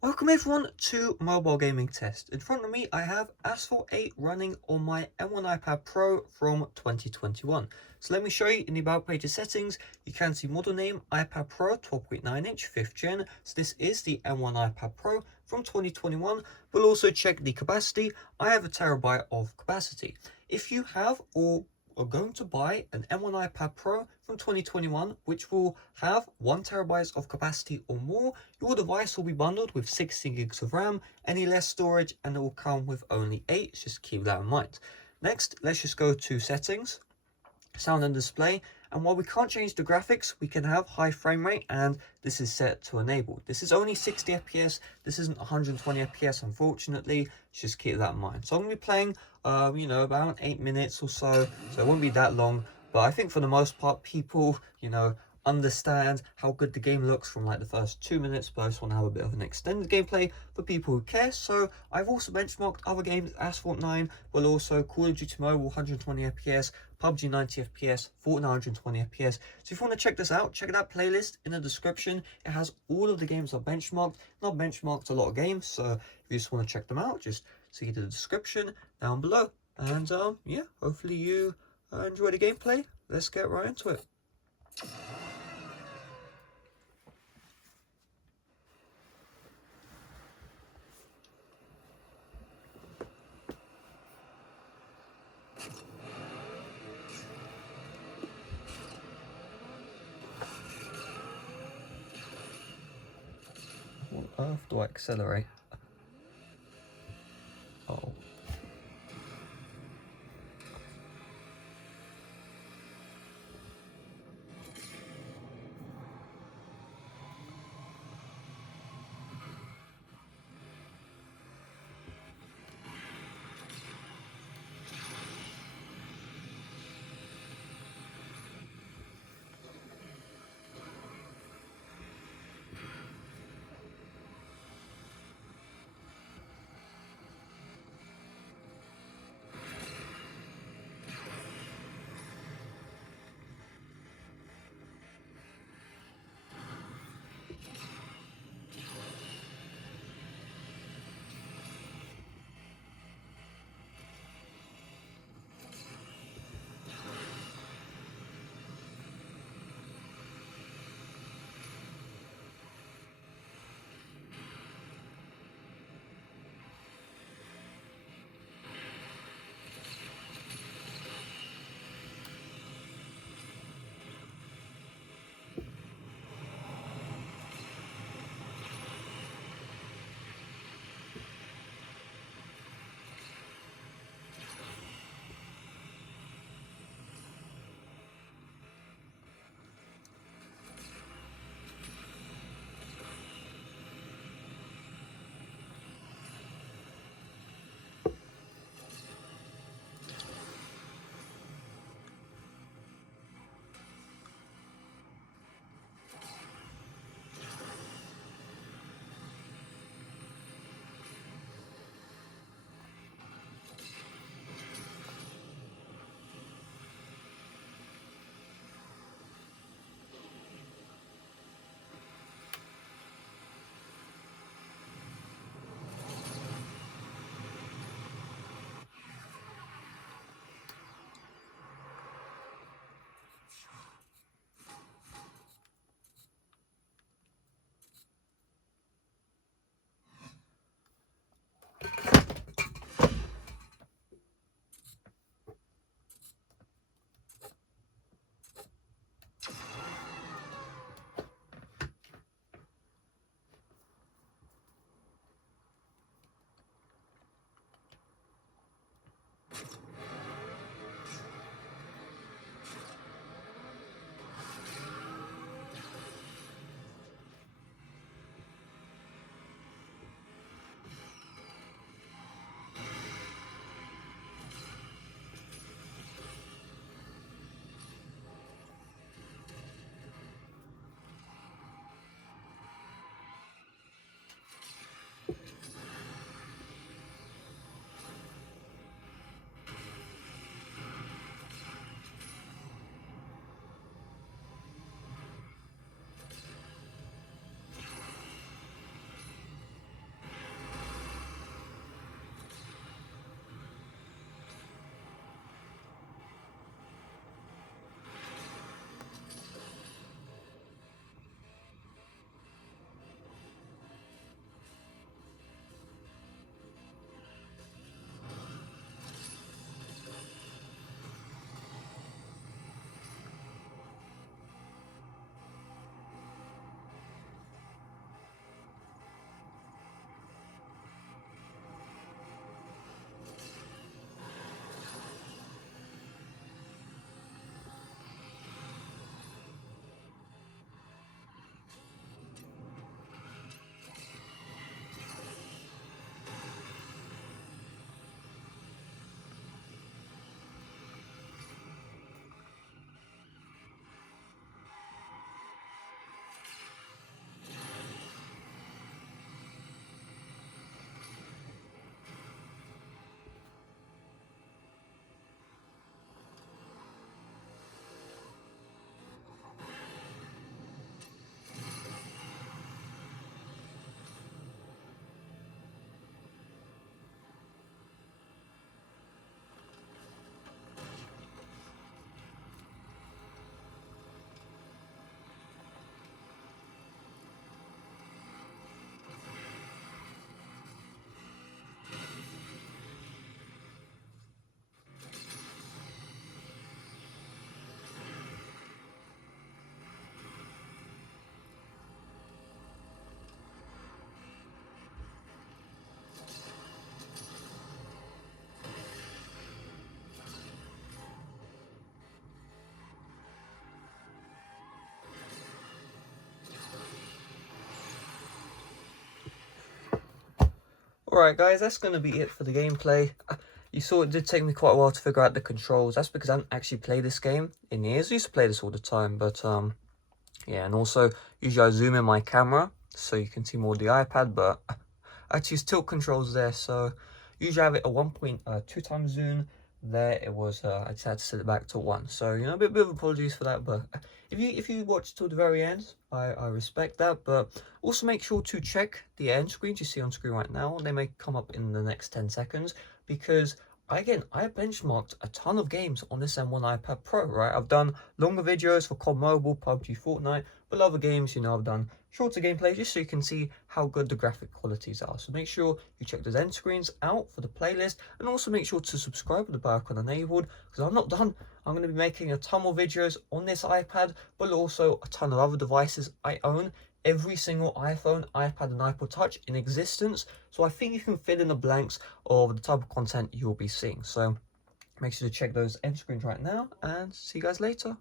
Welcome everyone to Mobile Gaming Test. In front of me I have Asphalt 8 running on my M1 iPad Pro from 2021. So let me show you in the About Pages settings. You can see model name iPad Pro 12.9 inch 5th gen. So this is the M1 iPad Pro from 2021. We'll also check the capacity. I have a terabyte of capacity. If you have or are going to buy an M1 iPad Pro from 2021, which will have 1 terabyte of capacity or more, your device will be bundled with 16 gigs of RAM, any less storage, and it will come with only 8. Just keep that in mind. Next, let's just go to settings, sound and display, and while we can't change the graphics, we can have high frame rate, and this is set to enable. This is only 60 FPS, this isn't 120 FPS unfortunately, just keep that in mind. So I'm going to be playing about 8 minutes or so it won't be that long, but I think for the most part people understand how good the game looks from like the first 2 minutes, but I just want to have a bit of an extended gameplay for people who care. So I've also benchmarked other games, Asphalt 9, but also Call of Duty Mobile 120 FPS, PUBG 90 FPS, Fortnite 120 FPS. So if you want to check this out, check that playlist in the description. It has all of the games I've benchmarked. Not benchmarked a lot of games, so if you just want to check them out, just see the description down below. And yeah, hopefully you enjoy the gameplay. Let's get right into it. What on earth do I accelerate? Oh. Alright guys, that's going to be it for the gameplay. You saw it did take me quite a while to figure out the controls. That's because I haven't actually played this game in years. I used to play this all the time, but yeah, and also usually I zoom in my camera so you can see more of the iPad, but I choose tilt controls there, so usually I have it at 1.2 times zoom. There it was, I just had to set it back to 1. So, you know, a bit of apologies for that, but if you watch till the very end, I respect that. But also make sure to check the end screens you see on screen right now. They may come up in the next 10 seconds, because I benchmarked a ton of games on this M1 iPad Pro, right? I've done longer videos for COD Mobile, PUBG, Fortnite, but other games, you know, I've done shorter gameplays just so you can see how good the graphic qualities are. So make sure you check those end screens out for the playlist, and also make sure to subscribe with the bell icon enabled, because I'm not done. I'm going to be making a ton more videos on this iPad, but also a ton of other devices I own. Every single iPhone, iPad and iPod Touch in existence, so I think you can fill in the blanks of the type of content you'll be seeing. So make sure to check those end screens right now, and see you guys later.